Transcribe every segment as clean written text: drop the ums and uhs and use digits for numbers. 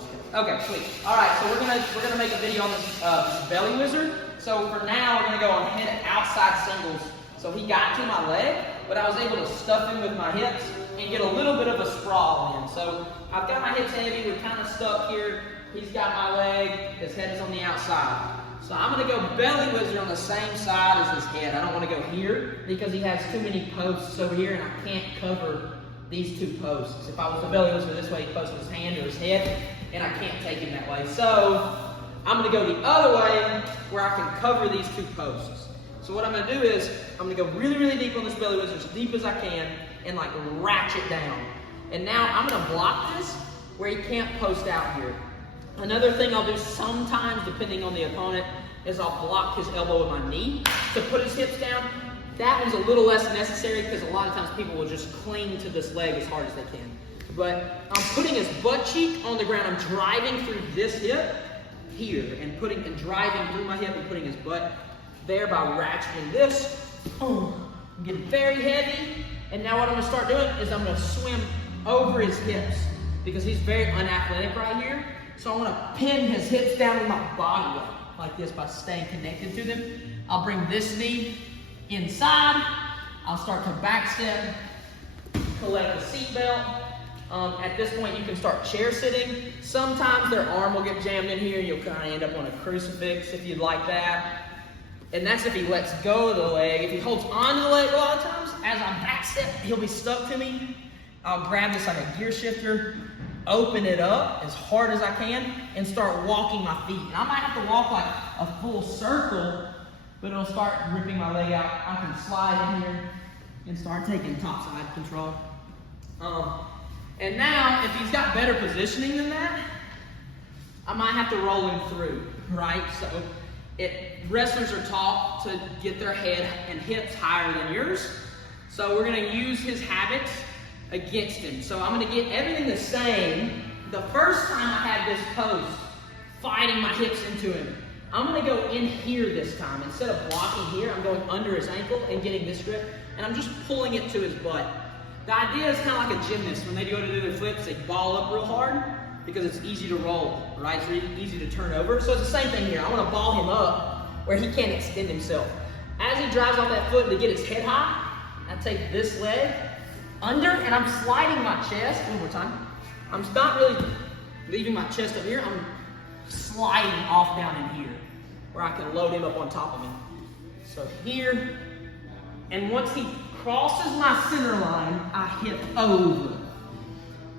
just kidding. Okay, sweet. All right, so we're gonna make a video on this belly whizzer. So for now, we're gonna go on head outside singles. So he got to my leg, but I was able to stuff him with my hips and get a little bit of a sprawl in. So I've got my hips heavy, we're kind of stuck here. He's got my leg, his head is on the outside. So I'm gonna go belly whizzer on the same side as his head. I don't wanna go here because he has too many posts over here and I can't cover these two posts. If I was to belly whizzer this way, he posts his hand or his head, and I can't take him that way. So I'm gonna go the other way where I can cover these two posts. So what I'm gonna do is, I'm gonna go really, really deep on this belly whizzer, as deep as I can, and like ratchet down. And now I'm gonna block this where he can't post out here. Another thing I'll do sometimes, depending on the opponent, is I'll block his elbow with my knee to put his hips down. That one's a little less necessary because a lot of times people will just cling to this leg as hard as they can. But I'm putting his butt cheek on the ground. I'm driving through this hip here and driving through my hip and putting his butt there by ratcheting this. I'm getting very heavy. And now what I'm gonna start doing is I'm gonna swim over his hips because he's very unathletic right here. So I'm gonna pin his hips down with my body weight like this by staying connected to them. I'll bring this knee inside. I'll start to backstep, collect the seat belt. At this point, you can start chair sitting. Sometimes their arm will get jammed in here and you'll kind of end up on a crucifix if you'd like that. And that's if he lets go of the leg. If he holds on to the leg a lot of times, as I backstep, he'll be stuck to me. I'll grab this like a gear shifter, open it up as hard as I can, and start walking my feet. And I might have to walk like a full circle, but it'll start ripping my leg out. I can slide in here and start taking topside control. And now, if he's got better positioning than that, I might have to roll him through, right? So wrestlers are taught to get their head and hips higher than yours. So we're gonna use his habits against him. So I'm gonna get everything the same. The first time I had this post, fighting my hips into him, I'm gonna go in here this time. Instead of blocking here, I'm going under his ankle and getting this grip, and I'm just pulling it to his butt. The idea is kind of like a gymnast. When they go to do their flips, they ball up real hard because it's easy to roll, right? It's really easy to turn over. So it's the same thing here. I wanna ball him up where he can't extend himself. As he drives off that foot to get his head high, I take this leg under and I'm sliding my chest, one more time. I'm not really leaving my chest up here, I'm sliding off down in here where I can load him up on top of me. So here, and once he crosses my center line, I hip over.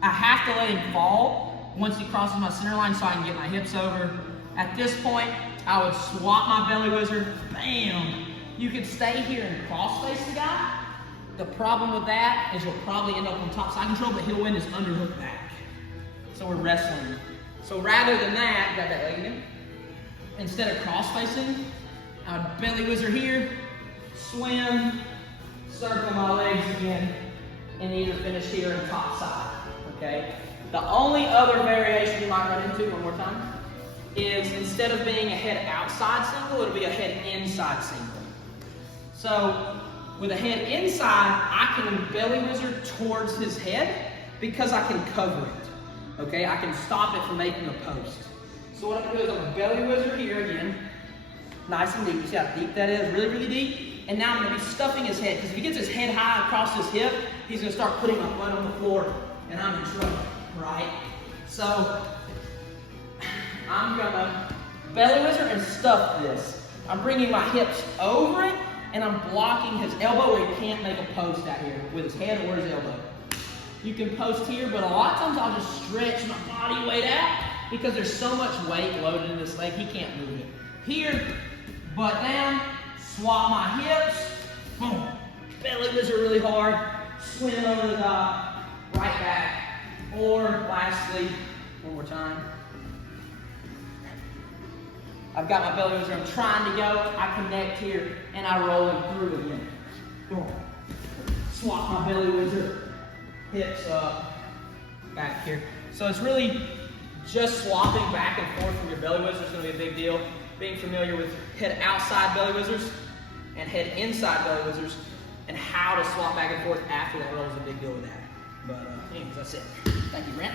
I have to let him fall once he crosses my center line so I can get my hips over. At this point, I would swap my belly whizzer, bam. You could stay here and cross face the guy. The problem with that is you'll probably end up on top side control, but he'll win his underhook back. So we're wrestling. So rather than that, got that leg again. Instead of cross facing, I would belly whizzer here, swim, circle my legs again, and either finish here and top side, okay? The only other variation you might run into, one more time, is instead of being a head outside single, it'll be a head inside single. So with a head inside, I can belly whizzer towards his head because I can cover it, okay? I can stop it from making a post. So what I'm gonna do is I'm gonna belly whizzer here again, nice and deep. You see how deep that is, really, really deep? And now I'm gonna be stuffing his head, because if he gets his head high across his hip, he's gonna start putting my butt on the floor, and I'm in trouble, right? So I'm gonna belly whizzer and stuff this. I'm bringing my hips over it, and I'm blocking his elbow where he can't make a post out here with his head or his elbow. You can post here, but a lot of times I'll just stretch my body weight out because there's so much weight loaded in this leg, he can't move it. Here, butt down, swap my hips, boom, belly whizzer really hard, swim over the top, right back, or lastly, one more time. I've got my belly whizzer, I'm trying to go, I connect here, and I roll him through again. Boom. Swap my belly whizzer, hips up, back here. So it's really just swapping back and forth from your belly whizzer is going to be a big deal. Being familiar with head outside belly whizzers and head inside belly whizzers and how to swap back and forth after that roll is a big deal with that. But anyways, that's it. Thank you, Brent.